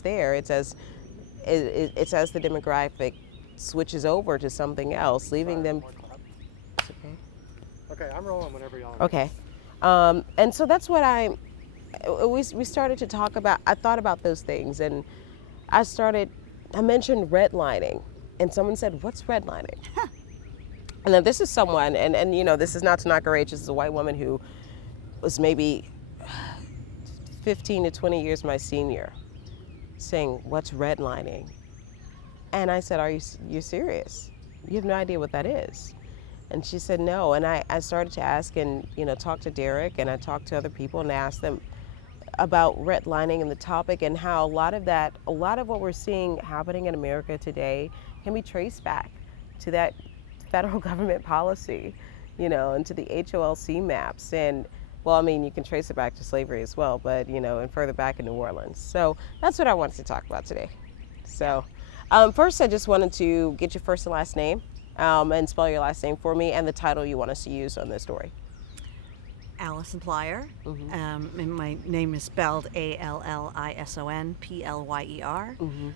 it's there. It's as the demographic switches over to something else, leaving them. It's okay. Okay, I'm rolling whenever y'all are. Okay. And so that's what we started to talk about. I thought about those things, and I mentioned redlining, and someone said, "What's redlining?" And then this is someone, and you know, this is not to knock her age. This is a white woman who was maybe 15 to 20 years my senior, saying, "What's redlining?" And I said, "Are you serious? You have no idea what that is?" And she said, "No." And I started to ask and, you know, talk to Derek, and I talked to other people and asked them about redlining and the topic, and how a lot of what we're seeing happening in America today can be traced back to that federal government policy, you know, and to the HOLC maps. And well, I mean, you can trace it back to slavery as well, but, you know, and further back in New Orleans. So that's what I wanted to talk about today. So first, I just wanted to get your first and last name and spell your last name for me, and the title you want us to use on this story. Alison Plyer. Mm-hmm. And my name is spelled Allison Plyer. Mm-hmm.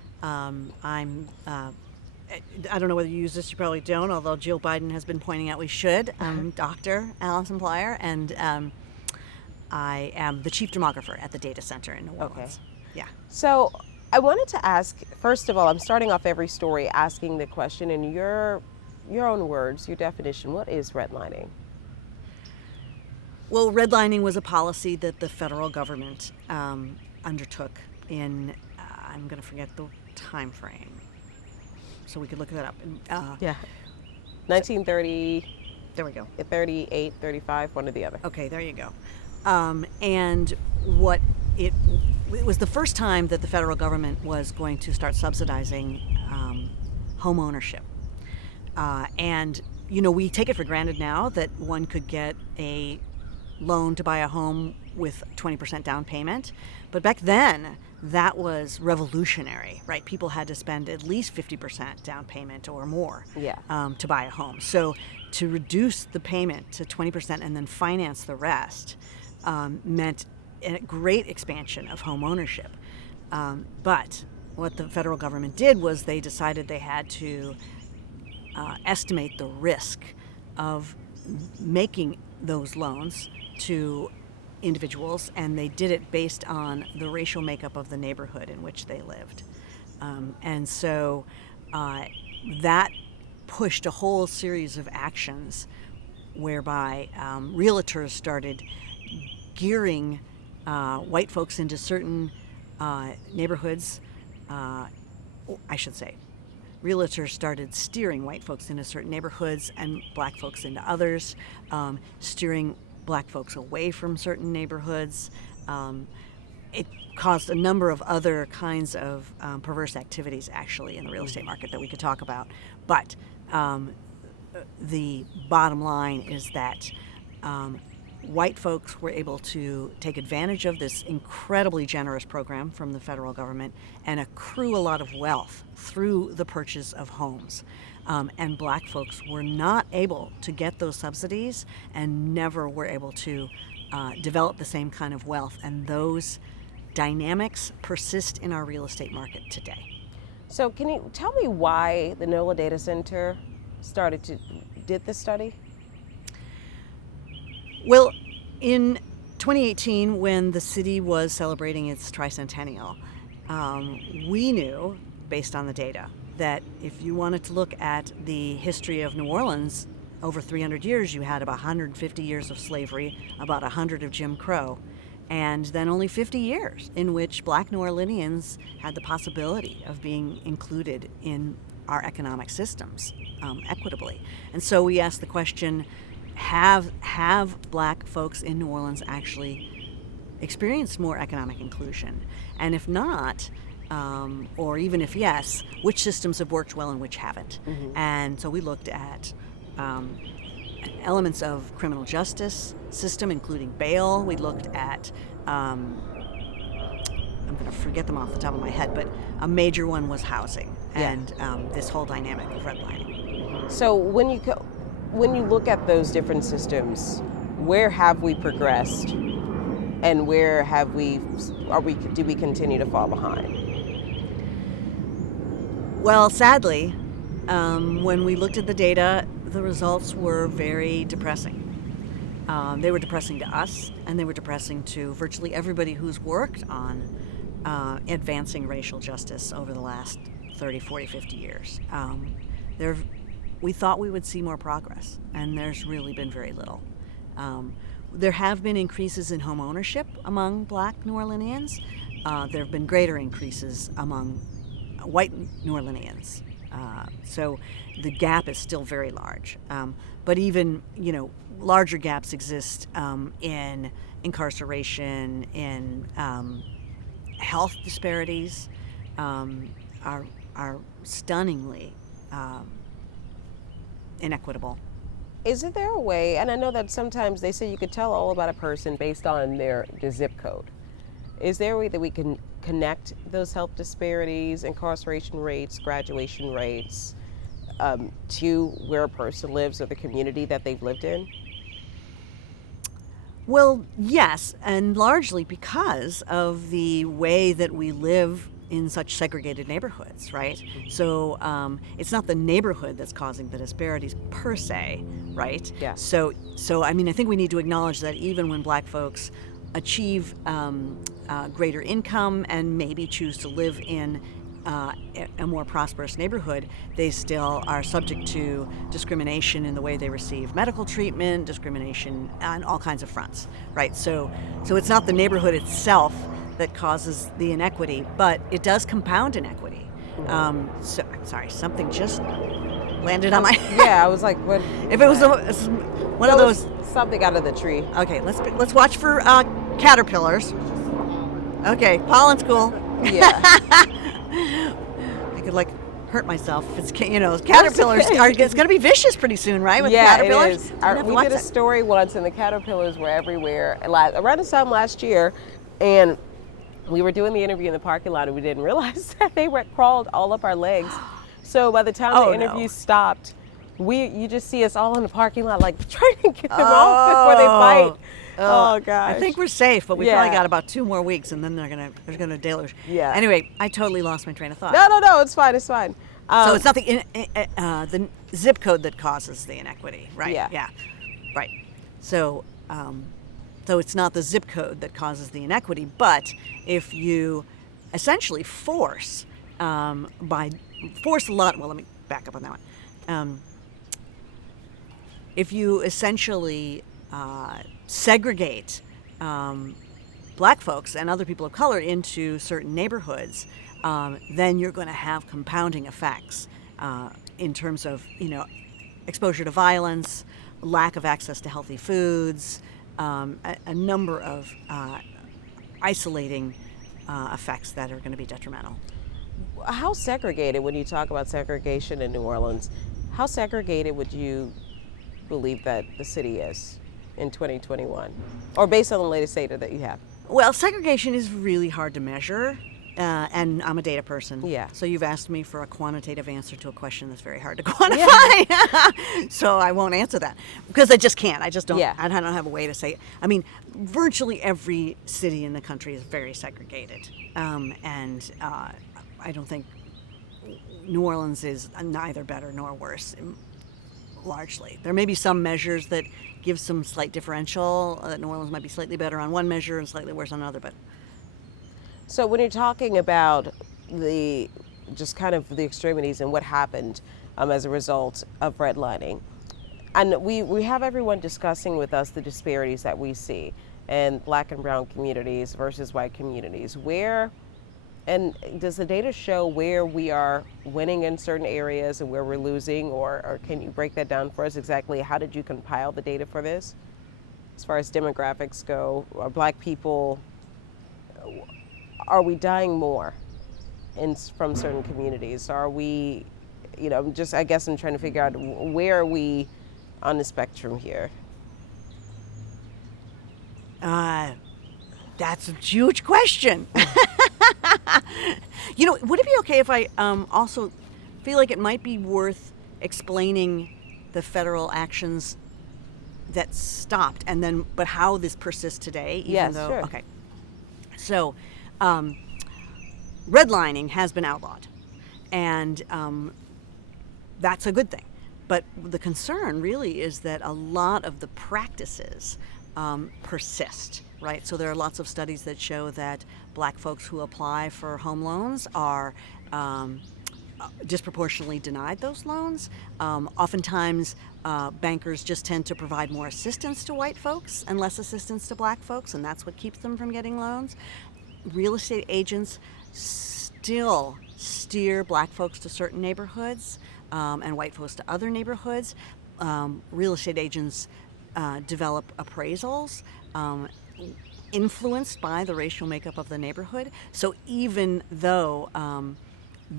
I don't know whether you use this, you probably don't, although Jill Biden has been pointing out we should. I'm Dr. Alison Plyer, and I am the chief demographer at the data center in New Orleans. Okay. Yeah. So I wanted to ask, first of all, I'm starting off every story asking the question in your own words, your definition. What is redlining? Well, redlining was a policy that the federal government undertook in, I'm going to forget the time frame, so we could look that up. Yeah. 1930. There we go. 38, 35, one or the other. Okay, there you go. And what it was the first time that the federal government was going to start subsidizing home ownership. And, you know, we take it for granted now that one could get a loan to buy a home with 20% down payment. But back then, that was revolutionary, right? People had to spend at least 50% down payment or more to buy a home. So to reduce the payment to 20% and then finance the rest meant a great expansion of home ownership. But what the federal government did was they decided they had to estimate the risk of making those loans to individuals, and they did it based on the racial makeup of the neighborhood in which they lived. And so that pushed a whole series of actions whereby realtors started gearing white folks into certain neighborhoods. I should say, realtors started steering white folks into certain neighborhoods and black folks into others, steering black folks away from certain neighborhoods. It caused a number of other kinds of perverse activities, actually, in the real estate market that we could talk about. But the bottom line is that white folks were able to take advantage of this incredibly generous program from the federal government and accrue a lot of wealth through the purchase of homes. And black folks were not able to get those subsidies and never were able to develop the same kind of wealth. And those dynamics persist in our real estate market today. So can you tell me why the Nola Data Center did this study? Well, in 2018, when the city was celebrating its tricentennial, we knew, based on the data, that if you wanted to look at the history of New Orleans, over 300 years, you had about 150 years of slavery, about 100 of Jim Crow, and then only 50 years in which black New Orleanians had the possibility of being included in our economic systems equitably. And so we asked the question, have black folks in New Orleans actually experienced more economic inclusion? And if not, or even if yes, which systems have worked well and which haven't? Mm-hmm. And so we looked at elements of criminal justice system, including bail. We looked at, I'm going to forget them off the top of my head, but a major one was housing and this whole dynamic of redlining. So when you look at those different systems, where have we progressed, and where do we continue to fall behind? Well, sadly, when we looked at the data, the results were very depressing. They were depressing to us, and they were depressing to virtually everybody who's worked on advancing racial justice over the last 30, 40, 50 years. We thought we would see more progress, and there's really been very little. There have been increases in home ownership among Black New Orleanians. There have been greater increases among white New Orleanians. So the gap is still very large. But even, larger gaps exist in incarceration, in health disparities are stunningly inequitable. Isn't there a way, and I know that sometimes they say you could tell all about a person based on their zip code. Is there a way that we can connect those health disparities, incarceration rates, graduation rates, to where a person lives or the community that they've lived in? Well, yes, and largely because of the way that we live in such segregated neighborhoods, right? So it's not the neighborhood that's causing the disparities per se, right? Yeah. So I think we need to acknowledge that even when Black folks achieve greater income and maybe choose to live in a more prosperous neighborhood, they still are subject to discrimination in the way they receive medical treatment, discrimination on all kinds of fronts, right? So it's not the neighborhood itself that causes the inequity, but it does compound inequity. I'm sorry, something just landed on my... Yeah, I was like, what? If it was one of those... Something out of the tree. Okay, let's watch for caterpillars. Okay, pollen's cool. Yeah. I could hurt myself. It's caterpillars it's going to be vicious pretty soon, right? With caterpillars. It is. We did a story once, and the caterpillars were everywhere around this time last year, and we were doing the interview in the parking lot, and we didn't realize that they crawled all up our legs. So by the time the interview stopped, you just see us all in the parking lot, trying to get them off before they bite. Oh gosh! I think we're safe, but we probably got about 2 more weeks, and then there's gonna deluge. Yeah. Anyway, I totally lost my train of thought. No, it's fine. It's fine. So it's not the zip code that causes the inequity, right? Yeah. Right. So it's not the zip code that causes the inequity, but if you essentially force a lot. Well, let me back up on that one. If you essentially segregate Black folks and other people of color into certain neighborhoods, then you're going to have compounding effects in terms of exposure to violence, lack of access to healthy foods, a number of isolating effects that are going to be detrimental. How segregated, when you talk about segregation in New Orleans, how segregated would you believe that the city is in 2021, or based on the latest data that you have? Well, segregation is really hard to measure, and I'm a data person. Yeah. So you've asked me for a quantitative answer to a question that's very hard to quantify. Yeah. So I won't answer that because I just can't. I just don't. Yeah. I don't have a way to say. Virtually every city in the country is very segregated, and I don't think New Orleans is neither better nor worse. Largely, there may be some measures that give some slight differential. New Orleans might be slightly better on one measure and slightly worse on another. But so when you're talking about the extremities and what happened as a result of redlining, and we have everyone discussing with us the disparities that we see in Black and brown communities versus white communities. And does the data show where we are winning in certain areas and where we're losing, or can you break that down for us exactly? How did you compile the data for this? As far as demographics go, are Black people, are we dying more from certain communities? Are we, I guess I'm trying to figure out where are we on the spectrum here? That's a huge question. Would it be okay if I also feel like it might be worth explaining the federal actions that stopped but how this persists today? Sure. Okay. So, redlining has been outlawed. and that's a good thing. But the concern really is that a lot of the practices persist, right? So there are lots of studies that show that black folks who apply for home loans are disproportionately denied those loans. Oftentimes, bankers just tend to provide more assistance to white folks and less assistance to black folks, and that's what keeps them from getting loans. Real estate agents still steer black folks to certain neighborhoods and white folks to other neighborhoods. Real estate agents develop appraisals influenced by the racial makeup of the neighborhood. So even though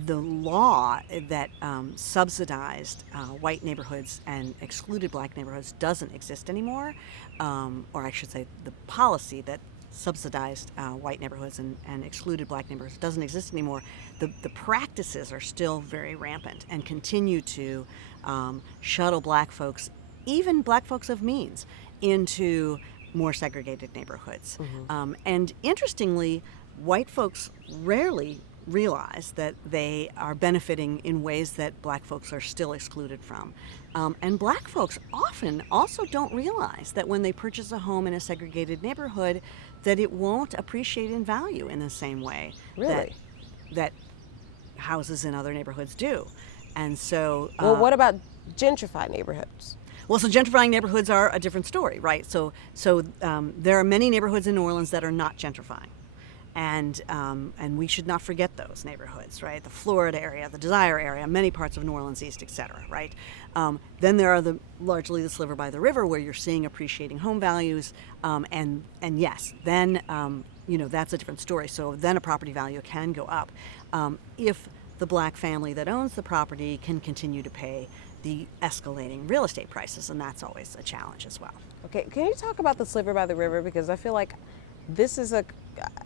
the law that subsidized white neighborhoods and excluded black neighborhoods doesn't exist anymore, or I should say the policy that subsidized white neighborhoods and excluded black neighborhoods doesn't exist anymore, the practices are still very rampant and continue to shuttle black folks, even black folks of means, into more segregated neighborhoods. And interestingly, white folks rarely realize that they are benefiting in ways that black folks are still excluded from. And black folks often also don't realize that when they purchase a home in a segregated neighborhood, that it won't appreciate in value in the same way that houses in other neighborhoods do. And so... well, what about gentrified neighborhoods? Well, so gentrifying neighborhoods are a different story, right? So there are many neighborhoods in New Orleans that are not gentrifying. And we should not forget those neighborhoods, right? The Florida area, the Desire area, many parts of New Orleans East, et cetera, right? Then there are largely the Sliver by the river, where you're seeing appreciating home values, and yes, then that's a different story. So then a property value can go up if the black family that owns the property can continue to pay the escalating real estate prices, and that's always a challenge as well. Okay, can you talk about the Sliver by the river, because I feel like this is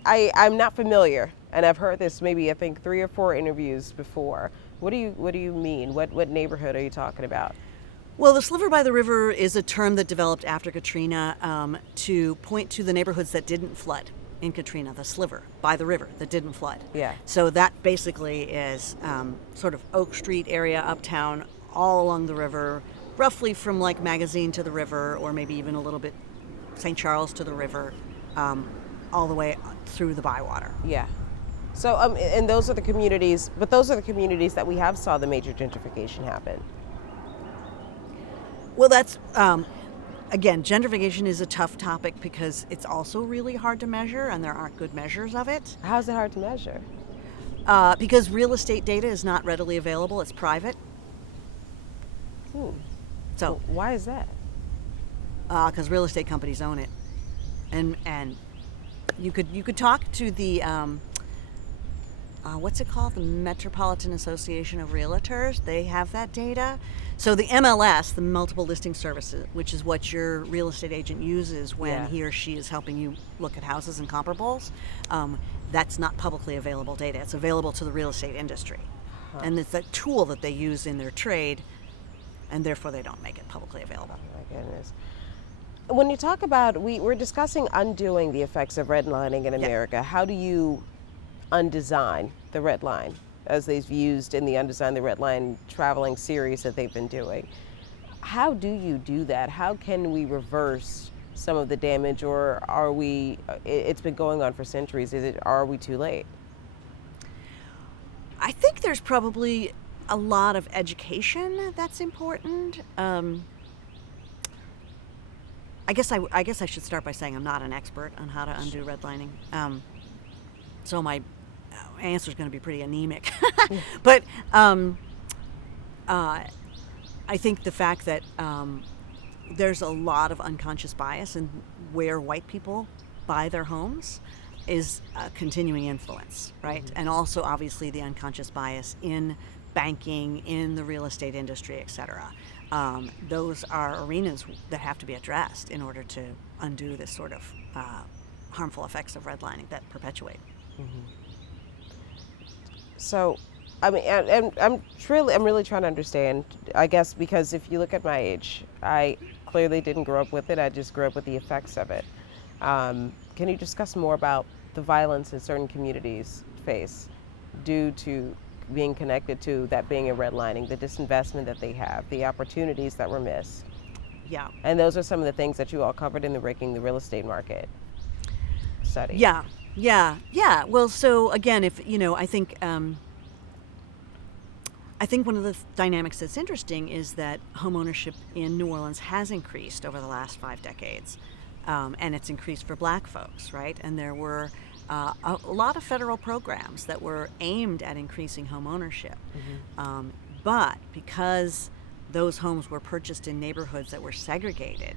I'm not familiar, and I've heard this maybe I think 3 or 4 interviews before. What do you mean? What neighborhood are you talking about? Well, the Sliver by the river is a term that developed after Katrina to point to the neighborhoods that didn't flood in Katrina, the Sliver by the river that didn't flood. Yeah. So that basically is sort of Oak Street area, uptown, all along the river, roughly from like Magazine to the river, or maybe even a little bit St. Charles to the river. All the way through the Bywater. Yeah. So, and those are the communities, but those are the communities that we have saw the major gentrification happen. Well, that's, again, gentrification is a tough topic because it's also really hard to measure, and there aren't good measures of it. How is it hard to measure? Because real estate data is not readily available. It's private. So why is that? Because real estate companies own it. And you could talk to the what's it called, the Metropolitan Association of Realtors. They have that data. So the MLS, the Multiple Listing Services, which is what your real estate agent uses when he or she is helping you look at houses and comparables, that's not publicly available data. It's available to the real estate industry, and it's a tool that they use in their trade, and therefore they don't make it publicly available. Oh my goodness. When you talk about, we're discussing undoing the effects of redlining in America. How do you undesign the red line as they've used in the Undesign the Red Line traveling series that they've been doing? How do you do that? How can we reverse some of the damage, or are we, it's been going on for centuries, are we too late? I think there's probably a lot of education that's important. I guess I should start by saying I'm not an expert on how to undo redlining, so my answer is going to be pretty anemic. But I think the fact that there's a lot of unconscious bias in where white people buy their homes is a continuing influence, right? Mm-hmm. And also, obviously, the unconscious bias in banking, in the real estate industry, et cetera. Those are arenas that have to be addressed in order to undo this sort of harmful effects of redlining that perpetuate. Mm-hmm. So, I mean, and I'm really trying to understand, I guess, because if you look at my age, I clearly didn't grow up with it. I just grew up with the effects of it. Can you discuss more about the violence in certain communities face due to being connected to that being a redlining, the disinvestment that they have, the opportunities that were missed. Yeah. And those are some of the things that you all covered in the Breaking the Real Estate Market study. Yeah. Well, so again, if I think one of the dynamics that's interesting is that homeownership in New Orleans has increased over the last 5 decades, and it's increased for Black folks, right? And there were a lot of federal programs that were aimed at increasing homeownership, but because those homes were purchased in neighborhoods that were segregated,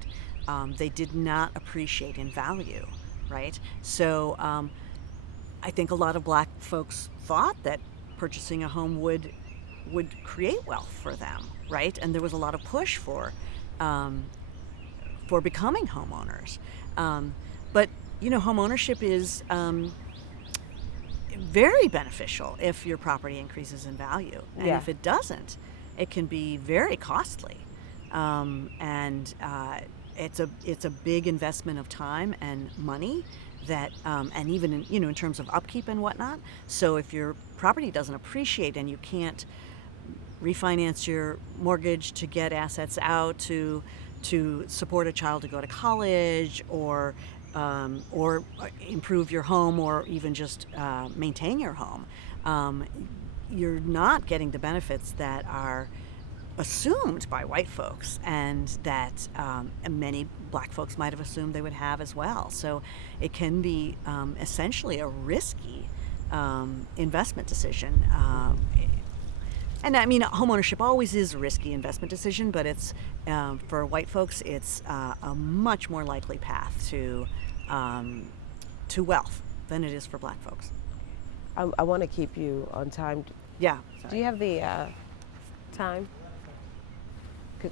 they did not appreciate in value, right? So I think a lot of Black folks thought that purchasing a home would create wealth for them, right? And there was a lot of push for becoming homeowners. But home ownership is very beneficial if your property increases in value, and if it doesn't, it can be very costly. And it's a big investment of time and money that, and even in terms of upkeep and whatnot. So if your property doesn't appreciate and you can't refinance your mortgage to get assets out to support a child to go to college, or improve your home, or even just maintain your home, you're not getting the benefits that are assumed by white folks, and that many Black folks might have assumed they would have as well. So it can be essentially a risky investment decision. And I mean, homeownership always is a risky investment decision, but it's for white folks, it's a much more likely path to wealth than it is for Black folks. I want to keep you on time. Yeah. Do you have the time?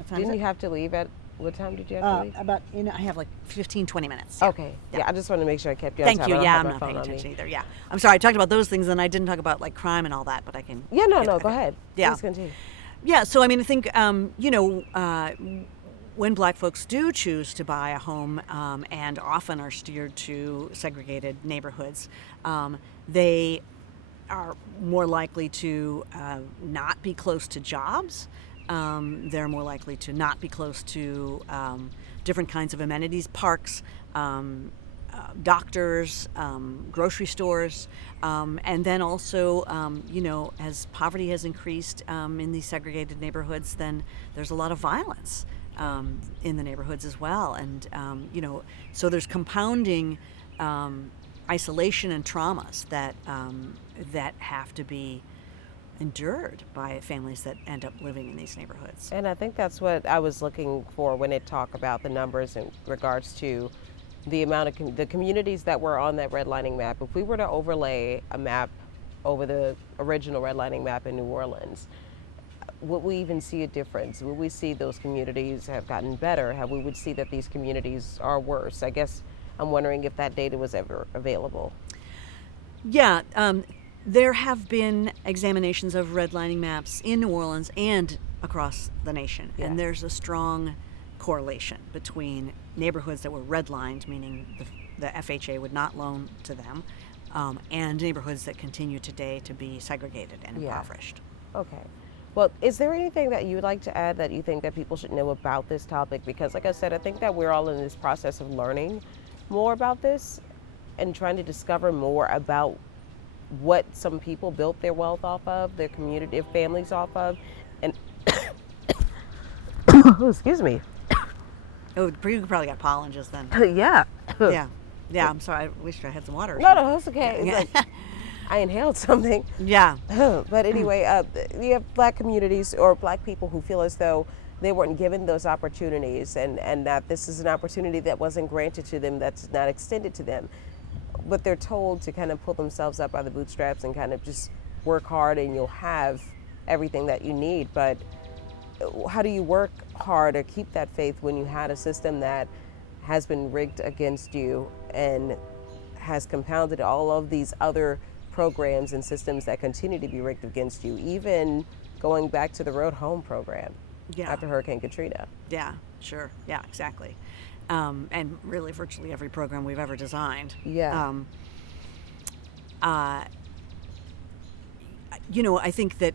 time Didn't is you have to leave at, what time did you have to leave? About, I have like 15, 20 minutes. Okay. Yeah, I just want to make sure I kept you on Thank time. you. I don't Yeah, have I'm my not phone paying on me. attention either. Yeah. I'm sorry, I talked about those things and I didn't talk about like crime and all that, but I can. Yeah, no, go ahead. Yeah. Please continue. Yeah, so I mean, I think, when Black folks do choose to buy a home, and often are steered to segregated neighborhoods, they are more likely to not be close to jobs. They're more likely to not be close to different kinds of amenities, parks, doctors, grocery stores, and then also, as poverty has increased in these segregated neighborhoods, then there's a lot of violence in the neighborhoods as well. And, so there's compounding isolation and traumas that have to be endured by families that end up living in these neighborhoods. And I think that's what I was looking for when it talked about the numbers in regards to the amount of the communities that were on that redlining map. If we were to overlay a map over the original redlining map in New Orleans, would we even see a difference? Would we see those communities have gotten better? We would see that these communities are worse? I guess I'm wondering if that data was ever available. Yeah, there have been examinations of redlining maps in New Orleans and across the nation, and there's a strong correlation between neighborhoods that were redlined, meaning the FHA would not loan to them, and neighborhoods that continue today to be segregated and impoverished. Okay. Well, is there anything that you would like to add that you think that people should know about this topic? Because like I said, I think that we're all in this process of learning more about this and trying to discover more about what some people built their wealth off of, their community, their families off of, and excuse me. Oh, you probably got pollen just then. Yeah. Yeah, I'm sorry. I wish I had some water. No, that's okay. It's like, I inhaled something. Yeah. But anyway, you have Black communities or Black people who feel as though they weren't given those opportunities, and that this is an opportunity that wasn't granted to them, that's not extended to them. But they're told to kind of pull themselves up by the bootstraps and kind of just work hard and you'll have everything that you need. But how do you work hard or keep that faith when you had a system that has been rigged against you and has compounded all of these other programs and systems that continue to be rigged against you, even going back to the Road Home program after Hurricane Katrina? Yeah, sure. Yeah, exactly. And really virtually every program we've ever designed. Yeah. I think that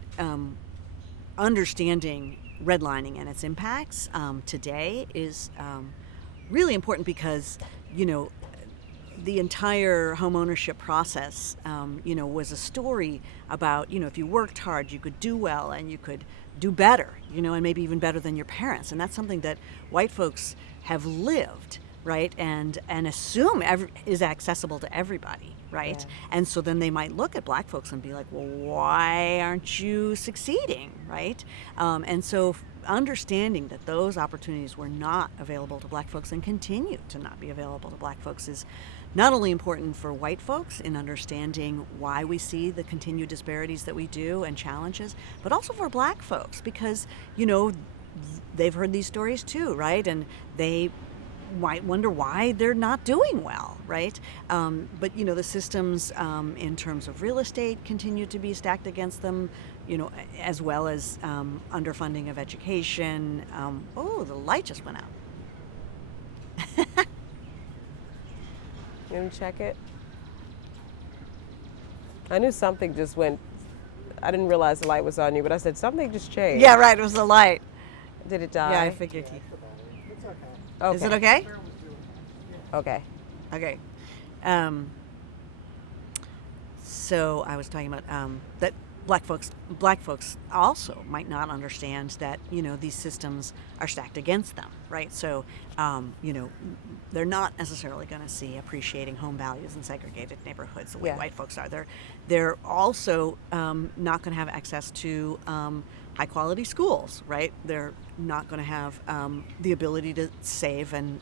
understanding redlining and its impacts today is really important because, the entire homeownership process, was a story about, if you worked hard, you could do well and you could do better, and maybe even better than your parents. And that's something that white folks have lived, right? And assume is accessible to everybody, right? Yeah. And so then they might look at black folks and be like, well, why aren't you succeeding, right? And so understanding that those opportunities were not available to black folks and continue to not be available to black folks is not only important for white folks in understanding why we see the continued disparities that we do and challenges, but also for black folks because, they've heard these stories too, right? And they might wonder why they're not doing well, right? But the systems in terms of real estate continue to be stacked against them, as well as underfunding of education. Oh, the light just went out. You want to check it? I knew something just went. I didn't realize the light was on you, but I said something just changed. Yeah, right. It was the light. Did it die? Yeah, I figured. It's okay. Okay. Is it okay? Okay. Okay. So I was talking about that black folks also might not understand that these systems are stacked against them, right? So they're not necessarily going to see appreciating home values in segregated neighborhoods the way white folks are. They're also not going to have access to high quality schools, right? They're not going to have the ability to save and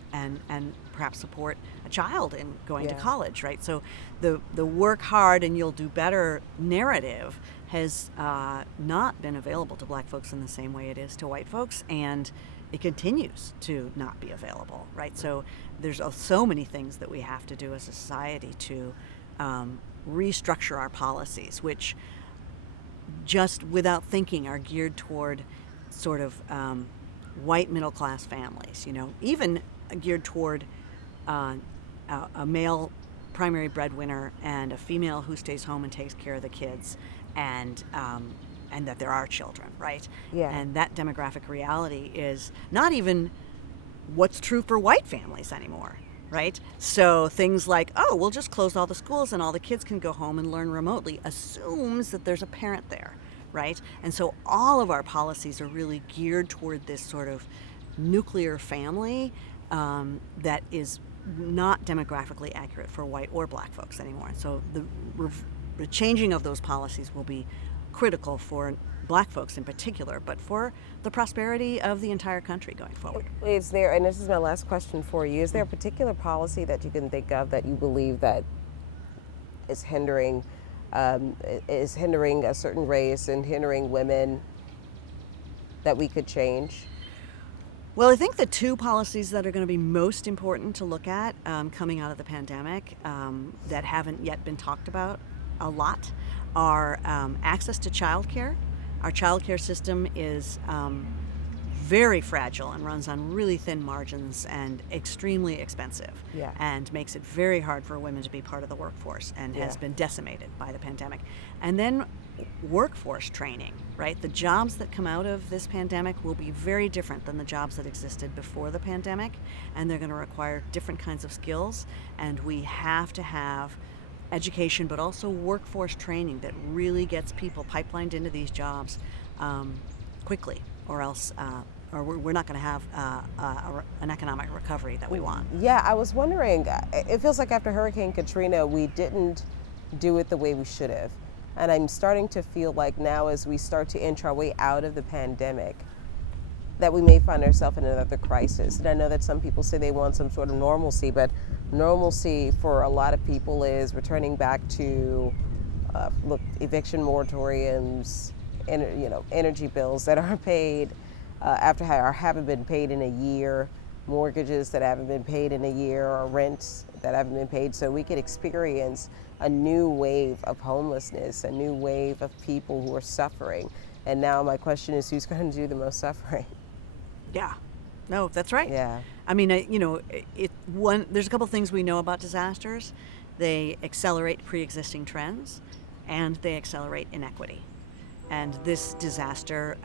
perhaps support a child in going to college, right? So the work hard and you'll do better narrative has not been available to black folks in the same way it is to white folks, and it continues to not be available, right? So there's so many things that we have to do as a society to restructure our policies, which just without thinking are geared toward sort of white middle class families, even geared toward a male primary breadwinner and a female who stays home and takes care of the kids, and that there are children, right? Yeah. And that demographic reality is not even what's true for white families anymore, right? So things like, oh, we'll just close all the schools and all the kids can go home and learn remotely assumes that there's a parent there, right? And so all of our policies are really geared toward this sort of nuclear family that is not demographically accurate for white or black folks anymore. And so the changing of those policies will be critical for black folks in particular, but for the prosperity of the entire country going forward. Is there, and this is my last question for you, is there a particular policy that you can think of that you believe that is hindering a certain race and hindering women that we could change? Well, I think the two policies that are going to be most important to look at coming out of the pandemic that haven't yet been talked about a lot are access to childcare. Our childcare system is very fragile and runs on really thin margins and extremely expensive, and makes it very hard for women to be part of the workforce and has been decimated by the pandemic. And then workforce training, right? The jobs that come out of this pandemic will be very different than the jobs that existed before the pandemic, and they're going to require different kinds of skills, and we have to have education but also workforce training that really gets people pipelined into these jobs quickly, or else we're not going to have an economic recovery that we want. Yeah, I was wondering, it feels like after Hurricane Katrina we didn't do it the way we should have. And I'm starting to feel like now as we start to inch our way out of the pandemic, that we may find ourselves in another crisis. And I know that some people say they want some sort of normalcy, but normalcy for a lot of people is returning back to eviction moratoriums, energy bills that aren't paid or haven't been paid in a year, mortgages that haven't been paid in a year, or rents that haven't been paid. So we could experience a new wave of homelessness, a new wave of people who are suffering. And now my question is, who's going to do the most suffering? Yeah, no, that's right. Yeah. I mean, there's a couple things we know about disasters. They accelerate pre-existing trends, and they accelerate inequity. And this disaster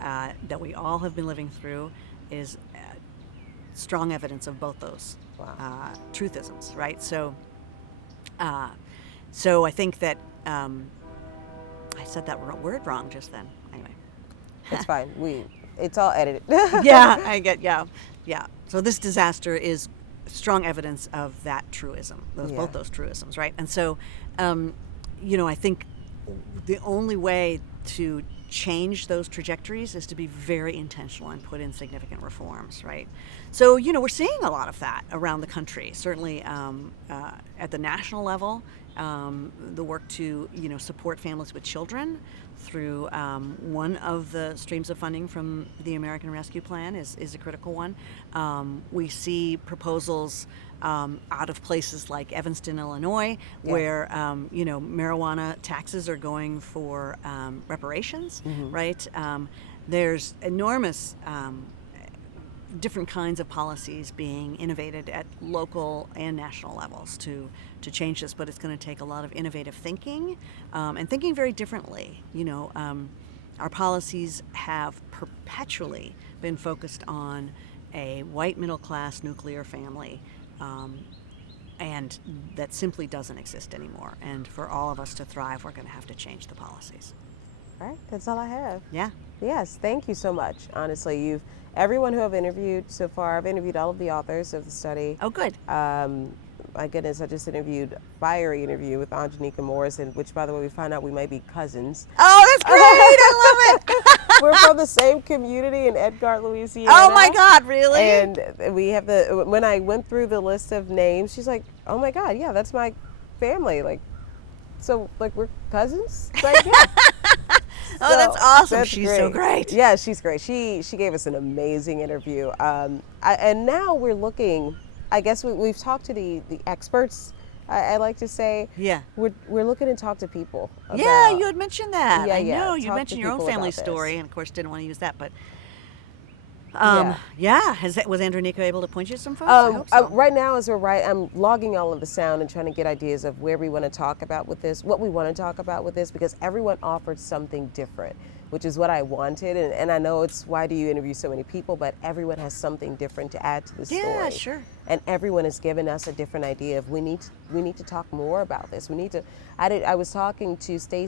that we all have been living through is strong evidence of both those truthisms, right? So I think that I said that word wrong just then. Anyway, It's fine. It's all edited. yeah. So this disaster is strong evidence of that truism, both those truisms, right? And so, I think the only way to change those trajectories is to be very intentional and put in significant reforms, right? So, we're seeing a lot of that around the country, certainly at the national level, the work to, support families with children through one of the streams of funding from the American Rescue Plan is a critical one. We see proposals out of places like Evanston, Illinois, where marijuana taxes are going for reparations, right? There's enormous different kinds of policies being innovated at local and national levels to change this, but it's going to take a lot of innovative thinking and thinking very differently. Our policies have perpetually been focused on a white middle-class nuclear family, and that simply doesn't exist anymore. And for all of us to thrive, we're going to have to change the policies. All right, that's all I have. Yeah. Yes, thank you so much. Honestly, everyone who I've interviewed so far, I've interviewed all of the authors of the study. Oh, good. My goodness, I just interviewed a fiery interview with Anjanika Morrison, which, by the way, we find out we might be cousins. Oh, that's great! I love it. We're from the same community in Edgard, Louisiana. Oh my God, really? And we have when I went through the list of names, she's like, "Oh my God, yeah, that's my family." We're cousins. Like, yeah. Oh, that's awesome. That's She's so great. Yeah, she's great. She gave us an amazing interview. And now we're looking, I guess we've talked to the experts, I like to say. Yeah. We're looking to talk to people about, Yeah, you had mentioned that. Yeah, I know. You talk to mentioned your own people family about this. story, and of course didn't want to use that, but Yeah. Was Andronika able to point you to some folks? I hope so. Right now, I'm logging all of the sound and trying to get ideas of where we want to talk about with this, what we want to talk about with this, because everyone offered something different, which is what I wanted. And I know it's why do you interview so many people, but everyone has something different to add to the story. Yeah, sure. And everyone has given us a different idea of we need to talk more about this. I was talking to Stacey